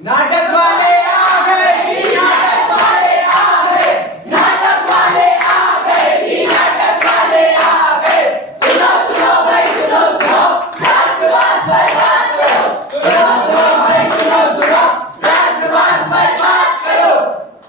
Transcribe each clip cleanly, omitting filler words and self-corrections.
नाटक वाले आ गए जी, नाटक वाले आ गए, नाटक वाले आ गए जी, नाटक वाले आ गए। सुनो सुनो भाई सुनो सुनो, राष्ट्रवाद पर बात करो। सुनो सुनो भाई सुनो सुनो, राष्ट्रवाद पर बात करो।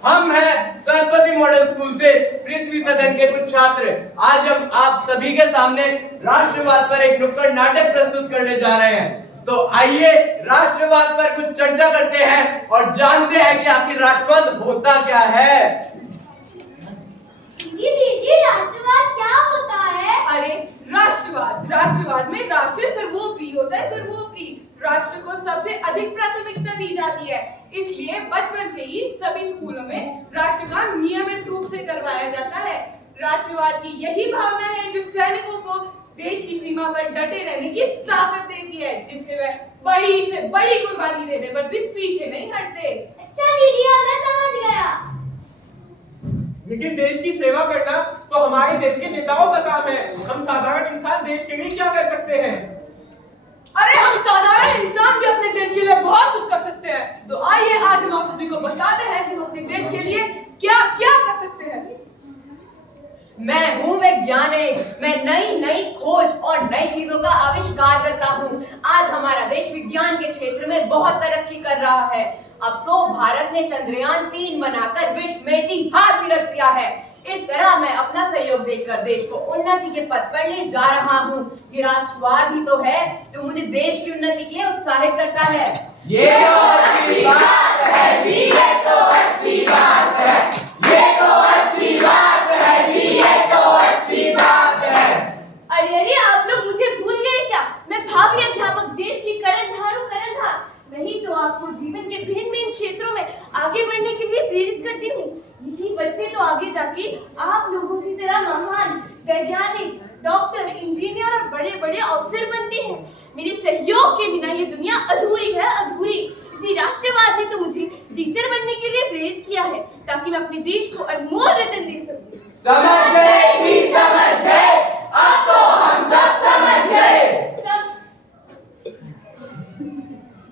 हम हैं सरस्वती मॉडल स्कूल से पृथ्वी सदन के कुछ छात्र। आज हम आप सभी के सामने राष्ट्रवाद पर एक नुक्कड़ नाटक प्रस्तुत करने जा रहे हैं। तो आइए राष्ट्रवाद पर कुछ चर्चा करते हैं और जानते हैं कि आखिर राष्ट्रवाद होता क्या है। दीदी राष्ट्रवाद क्या होता है? अरे राष्ट्रवाद में राष्ट्र सर्वोपरि होता है। सर्वोपरि राष्ट्र को सबसे अधिक प्राथमिकता दी जाती है, इसलिए बचपन से ही सभी स्कूलों में राष्ट्रगान नियमित रूप से करवाया जाता है। राष्ट्रवाद की यही भावना है जो सैनिकों को देश की सीमा पर डटे रहने की ताकत देती है, जिससे वे बड़ी से बड़ी कुर्बानी देने पर भी पीछे नहीं हटते। अच्छा दीदी, मैं समझ गया। लेकिन देश की सेवा करना तो हमारे देश के नेताओं का काम है। हम साधारण इंसान देश के लिए क्या कर सकते हैं? अरे हम साधारण इंसान भी अपने देश के लिए बहुत कुछ कर सकते हैं। तो आइए आज हम आप सभी को बताते हैं कि हम अपने देश के लिए क्या क्या कर सकते हैं। मैं हूँ वैज्ञानिक। मैं नई नई खोज और नई चीजों का आविष्कार करता हूँ। आज हमारा देश विज्ञान के क्षेत्र में बहुत तरक्की कर रहा है। अब तो भारत ने चंद्रयान 3 बनाकर विश्व में इतिहास रच दिया है। इस तरह मैं अपना सहयोग देकर देश को उन्नति के पथ पर ले जा रहा हूँ। ये राष्ट्रवाद ही तो है जो मुझे देश की उन्नति के लिए उत्साहित करता है। ये तो अच्छी बात है जी, ये तो अच्छी बात है, ये तो अच्छी बात है जी, ये तो अच्छी बात है। अरे आप लोग मुझे भूल गए क्या? मैं भावी अध्यापक, देश की कर्णधार। नहीं तो आपको जीवन के भिन्न क्षेत्रों में आगे बढ़ने के लिए प्रेरित करती हूँ। यही बच्चे तो आगे जाके आप लोगों की तरह महान वैज्ञानिक, डॉक्टर, इंजीनियर और बड़े बड़े अफसर बनते हैं। मेरे सहयोग के बिना ये दुनिया अधूरी है, अधूरी। इसी राष्ट्रवाद ने तो मुझे टीचर बनने के लिए प्रेरित किया है, ताकि मैं अपने देश को अनमोल रत्न दे सकूं। समझ गए भी समझ गए, अब तो हम सब समझ गए।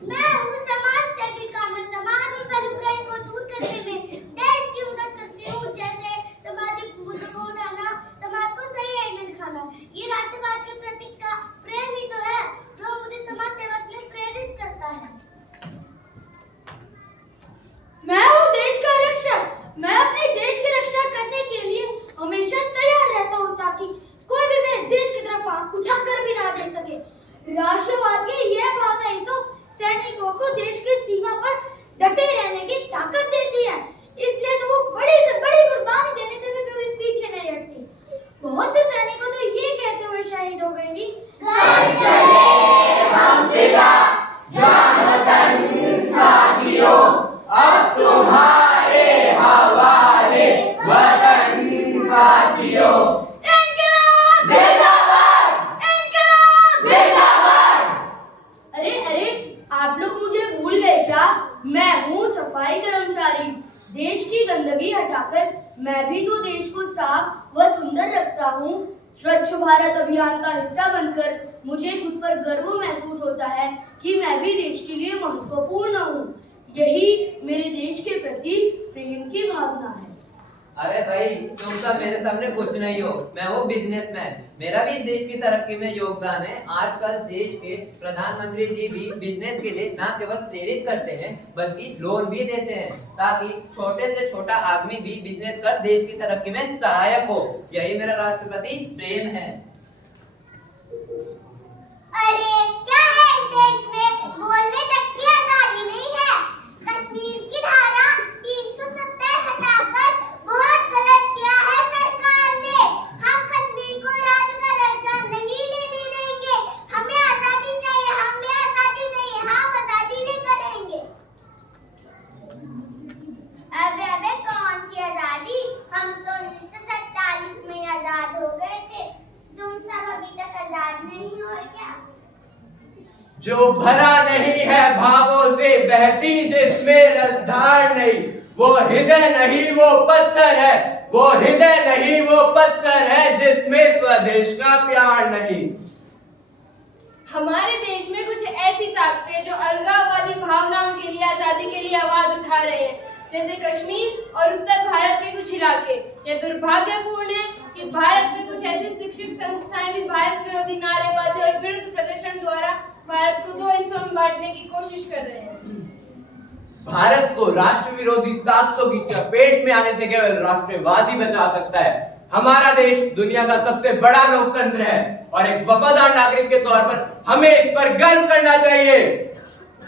मैं हूँ समाज सेविका। मैं सामाजिक बुराई को दूर करने में देश की मदद करती हूँ, जैसे सामाजिक मुद्दों को उठाना, समाज को सही आईना दिखाना। ये राष्ट्रवाद के प्रति का प्रेम ही तो है जो मुझे समाज सेवा के लिए प्रेरित करता है। मैं हूँ देश का रक्षक। मैं अपने देश की रक्षा करने के लिए हमेशा तैयार रहता हूँ, ताकि कोई भी मेरे देश की तरफ आंख उठाकर भी ना देख सके। राष्ट्रवाद की यह भावना ही तो सैनिकों को देश की सीमा पर डटे रहने की ताकत देती है, इसलिए तो वो बड़ी से बड़ी कुर्बानी देने से भी कभी पीछे नहीं हटती। बहुत से सैनिकों तो ये कहते हुए शहीद हो गए कि कर चले हम फिदा, जान वतन साथियों, अब तुम्हारे हवाले वतन साथियों। इनकलाब जिंदाबाद, इनकलाब जिंदाबाद। अरे आप लोग मुझे भूल गए क्या? मैं हूँ सफाई कर्मचारी। देश की गंदगी हटाकर मैं भी तो देश को साफ व सुंदर रखता हूँ। स्वच्छ भारत अभियान का हिस्सा बनकर मुझे खुद पर गर्व महसूस होता है कि मैं भी देश के लिए महत्वपूर्ण हूँ। यही मेरे देश के प्रति प्रेम की भावना है। अरे भाई, तुम सब मेरे सामने कुछ नहीं हो। मैं हूँ बिजनेसमैन। मेरा भी इस देश की तरक्की में योगदान है। आजकल देश के प्रधानमंत्री जी भी बिजनेस के लिए न केवल प्रेरित करते हैं बल्कि लोन भी देते हैं, ताकि छोटे से छोटा आदमी भी बिजनेस कर देश की तरक्की में सहायक हो। यही मेरा राष्ट्रपति प्रेम है। अरे क्या है इस देश में? बोलने तक की आजादी नहीं है। कश्मीर की धारा 370 हटाकर बहुत गलत किया है सरकार ने। हम कश्मीर को राज्य का दर्जा नहीं लेने देंगे। हमें आजादी चाहिए, हमें आजादी चाहिए। हम आजादी लेकर रहेंगे। अबे कौन सी आजादी? हम तो 1947 में आजाद हो गए थे। तुम सब अभी तक आजाद नहीं हुए क्या? जो भरा नहीं है भावों से बहती जिसमें रसधार नहीं, वो हृदय नहीं वो पत्थर है, वो हृदय नहीं वो पत्थर है जिसमें स्वदेश का प्यार नहीं। हमारे देश में कुछ ऐसी ताकतें जो अलगाववादी भावनाओं के लिए आजादी के लिए आवाज उठा रहे हैं, जैसे कश्मीर और उत्तर भारत के कुछ इलाके। यह दुर्भाग्यपूर्ण है कि भारत में कुछ ऐसी शिक्षक संस्थाएं भी भारत विरोधी नारेबाजी और विरुद्ध प्रदर्शन द्वारा भारत को दो हिस्सों में बांटने की कोशिश कर रहे हैं। भारत को राष्ट्र विरोधी ताकतों की चपेट में आने से केवल राष्ट्रवाद ही बचा सकता है। हमारा देश दुनिया का सबसे बड़ा लोकतंत्र है और एक वफादार नागरिक के तौर पर हमें इस पर गर्व करना चाहिए।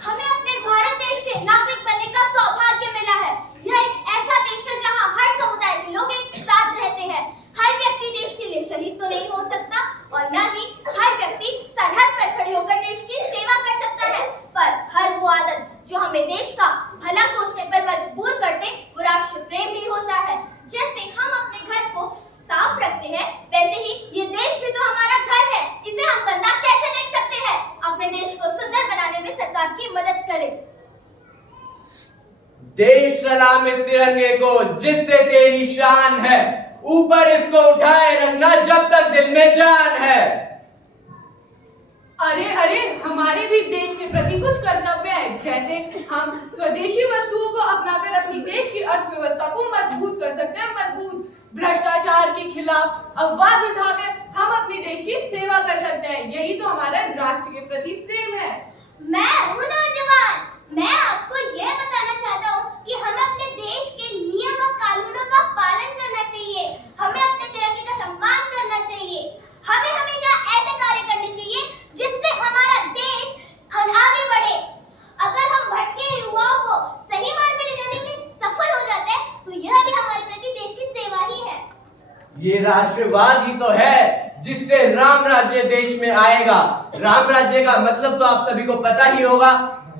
हमें अपने भारत देश के नागरिक बनने का सौभाग्य मिला है। यह एक ऐसा देश है जहां हर समुदाय के लोग एक साथ रहते हैं। हर व्यक्ति देश के लिए शहीद तो नहीं हो सकता और न ही हर व्यक्ति सरहद पर खड़े होकर देश की सेवा कर सकता है, पर हर वो आदत जो हमें देश का भला सोचने पर मजबूर करते वो राष्ट्र प्रेम भी होता है। जैसे हम अपने घर को साफ रखते हैं, वैसे ही ये देश भी तो हमारा घर है। इसे हम गंदा कैसे देख सकते हैं? अपने देश को सुंदर बनाने में सरकार की मदद करें। देश सलाम इस तिरंगे को जिससे तेरी शान है, ऊपर इसको उठाए रखना जब तक दिल में जान है। अरे अरे, हमारे भी देश के प्रति कुछ कर्तव्य है, जैसे हम स्वदेशी वस्तुओं को अपनाकर अपनी देश की अर्थव्यवस्था को मजबूत कर सकते हैं। मजबूत भ्रष्टाचार के खिलाफ आवाज उठाकर हम अपने देश की सेवा कर सकते हैं। यही तो हमारा राष्ट्र के प्रति प्रेम है। मैं हूँ नौजवान, मैं आपको यह बताना चाहता हूँ कि हमें अपने देश के नियम और कानूनों का पालन करना चाहिए। हमें अपने तिरंगे का सम्मान करना चाहिए। हमें हमेशा ऐसे कार्य करने चाहिए जिससे हमारा देश आगे बढ़े। अगर हम भटके युवाओं को सही मार्ग में ले जाने में सफल हो जाते हैं तो यह भी हमारे प्रति देश की सेवा ही है। ये राष्ट्रवाद ही तो है जिससे राम राज्य देश में आएगा। राम राज्य का मतलब तो आप सभी को पता ही होगा।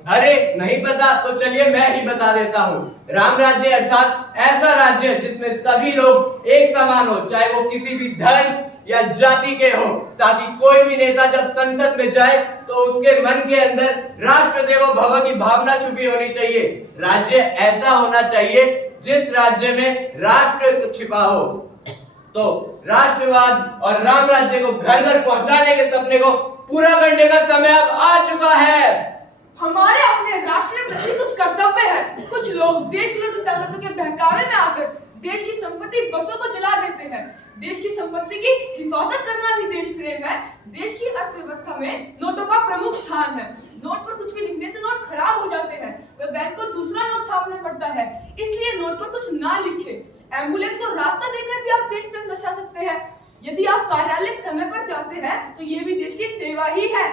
अरे नहीं पता तो चलिए मैं ही बता देता हूँ। राम राज्य अर्थात ऐसा राज्य जिसमें सभी लोग एक समान हो, चाहे वो किसी भी धर्म या जाति के हो, ताकि कोई भी नेता जब संसद में जाए तो उसके मन के अंदर राष्ट्र देवो भव की भावना छुपी होनी चाहिए। राज्य ऐसा होना चाहिए जिस राज्य में राष्ट्र छिपा हो। तो राष्ट्रवाद और राम राज्य को घर घर पहुंचाने के सपने को पूरा करने का समय अब आ चुका है। हमारे अपने राष्ट्र के प्रति कुछ कर्तव्य है। कुछ लोग देश विरोधी ताकतों के बहकावे में आकर देश की संपत्ति बसों को जला देते हैं। देश की संपत्ति की हिफाजत करना भी देश प्रेम है। देश की अर्थव्यवस्था में नोटों का प्रमुख स्थान है। नोट पर कुछ भी लिखने से नोट खराब हो जाते हैं, वह बैंक को दूसरा नोट छापना पड़ता है। इसलिए नोट पर कुछ ना लिखे। एम्बुलेंस को रास्ता देकर भी आप देश प्रेम दर्शा सकते हैं। यदि आप कार्यालय समय पर जाते हैं तो ये भी देश की सेवा ही है।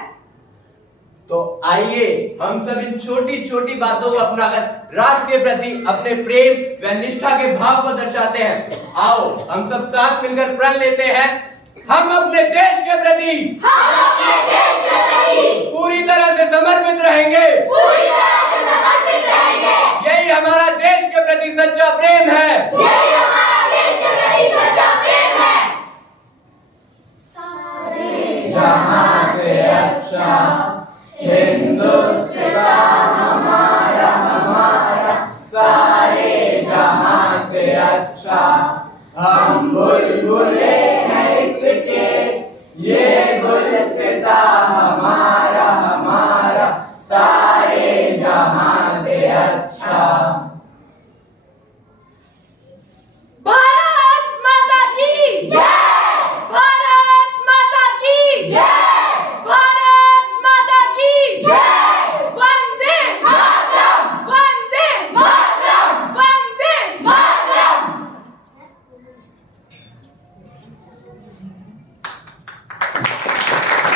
तो आइए हम सब इन छोटी छोटी बातों को अपनाकर राष्ट्र के प्रति अपने प्रेम व निष्ठा के भाव को दर्शाते हैं। आओ हम सब साथ मिलकर प्रण लेते हैं, हम अपने देश के प्रति पूरी तरह से समर्पित रहेंगे। यही हमारा देश के प्रति सच्चा प्रेम है। जहां से अच्छा हिंदुस्तान हमारा हमारा, सारे जहां से अच्छा हम बुलबुले हैं इसके, ये गुलसिता हमारा हमारा, सारे जहां से अच्छा। भारत माता की जय! भारत माता की जय!